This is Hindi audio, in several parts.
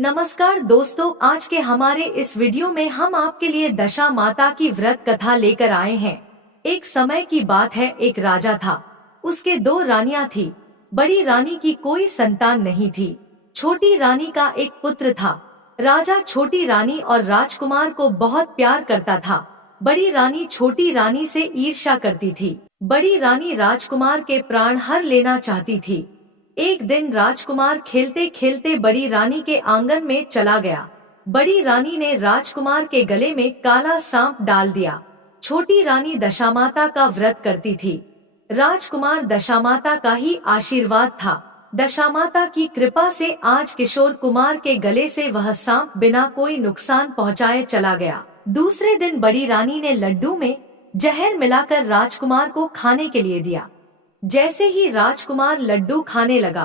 नमस्कार दोस्तों, आज के हमारे इस वीडियो में हम आपके लिए दशा माता की व्रत कथा लेकर आए हैं। एक समय की बात है, एक राजा था। उसके दो रानियां थी। बड़ी रानी की कोई संतान नहीं थी। छोटी रानी का एक पुत्र था। राजा छोटी रानी और राजकुमार को बहुत प्यार करता था। बड़ी रानी छोटी रानी से ईर्ष्या करती थी। बड़ी रानी राजकुमार के प्राण हर लेना चाहती थी। एक दिन राजकुमार खेलते खेलते बड़ी रानी के आंगन में चला गया। बड़ी रानी ने राजकुमार के गले में काला सांप डाल दिया। छोटी रानी दशामाता का व्रत करती थी। राजकुमार दशामाता का ही आशीर्वाद था। दशामाता की कृपा से आज किशोर कुमार के गले से वह सांप बिना कोई नुकसान पहुंचाए चला गया। दूसरे दिन बड़ी रानी ने लड्डू में जहर मिलाकर राजकुमार को खाने के लिए दिया। जैसे ही राजकुमार लड्डू खाने लगा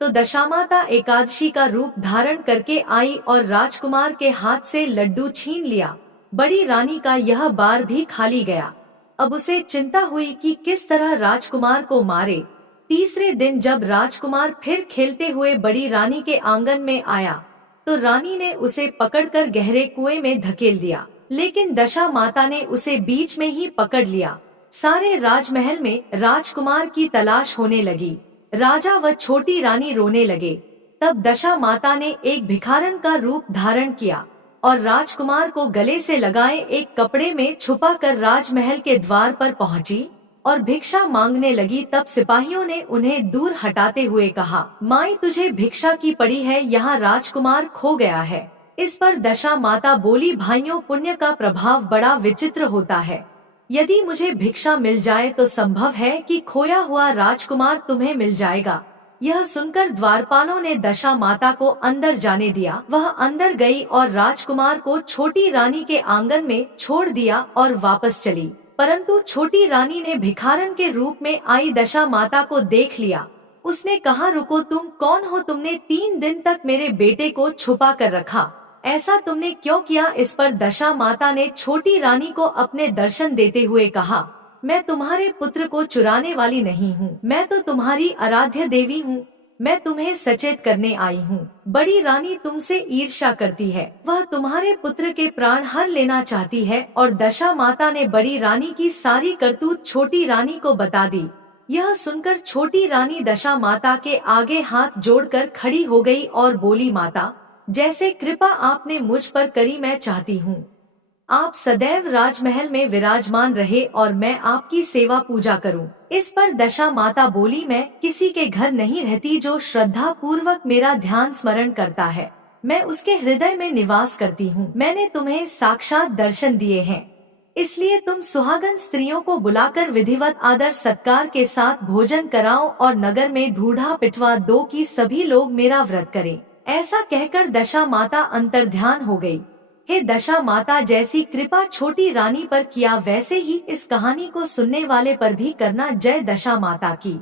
तो दशामाता एकादशी का रूप धारण करके आई और राजकुमार के हाथ से लड्डू छीन लिया। बड़ी रानी का यह बार भी खाली गया। अब उसे चिंता हुई कि किस तरह राजकुमार को मारे। तीसरे दिन जब राजकुमार फिर खेलते हुए बड़ी रानी के आंगन में आया तो रानी ने उसे पकड़कर गहरे कुएं में धकेल दिया, लेकिन दशा माता ने उसे बीच में ही पकड़ लिया। सारे राजमहल में राजकुमार की तलाश होने लगी। राजा व छोटी रानी रोने लगे। तब दशा माता ने एक भिखारन का रूप धारण किया और राजकुमार को गले से लगाए एक कपड़े में छुपाकर राजमहल के द्वार पर पहुंची और भिक्षा मांगने लगी। तब सिपाहियों ने उन्हें दूर हटाते हुए कहा, माई तुझे भिक्षा की पड़ी है, यहाँ राजकुमार खो गया है। इस पर दशा माता बोली, भाइयों, पुण्य का प्रभाव बड़ा विचित्र होता है। यदि मुझे भिक्षा मिल जाए तो संभव है कि खोया हुआ राजकुमार तुम्हें मिल जाएगा। यह सुनकर द्वारपालों ने दशा माता को अंदर जाने दिया। वह अंदर गई और राजकुमार को छोटी रानी के आंगन में छोड़ दिया और वापस चली। परंतु छोटी रानी ने भिखारन के रूप में आई दशा माता को देख लिया। उसने कहा, रुको, तुम कौन हो? तुमने 3 दिन तक मेरे बेटे को छुपा कर रखा, ऐसा तुमने क्यों किया? इस पर दशा माता ने छोटी रानी को अपने दर्शन देते हुए कहा, मैं तुम्हारे पुत्र को चुराने वाली नहीं हूँ, मैं तो तुम्हारी आराध्य देवी हूँ। मैं तुम्हें सचेत करने आई हूँ। बड़ी रानी तुमसे ईर्ष्या करती है, वह तुम्हारे पुत्र के प्राण हर लेना चाहती है। और दशा माता ने बड़ी रानी की सारी करतूत छोटी रानी को बता दी। यह सुनकर छोटी रानी दशा माता के आगे हाथ जोड़कर खड़ी हो गई और बोली, माता, जैसे कृपा आपने मुझ पर करी मैं चाहती हूँ आप सदैव राजमहल में विराजमान रहे और मैं आपकी सेवा पूजा करूँ। इस पर दशा माता बोली, मैं किसी के घर नहीं रहती जो श्रद्धा पूर्वक मेरा ध्यान स्मरण करता है। मैं उसके हृदय में निवास करती हूँ। मैंने तुम्हें साक्षात दर्शन दिए हैं, इसलिए तुम सुहागन स्त्रियों को बुलाकर विधिवत आदर सत्कार के साथ भोजन कराओ और नगर में ढूंढा पिटवा दो कि सभी लोग मेरा व्रत करें। ऐसा कहकर दशा माता अंतर्ध्यान हो गई। हे दशा माता, जैसी कृपा छोटी रानी पर किया वैसे ही इस कहानी को सुनने वाले पर भी करना। जय दशा माता की।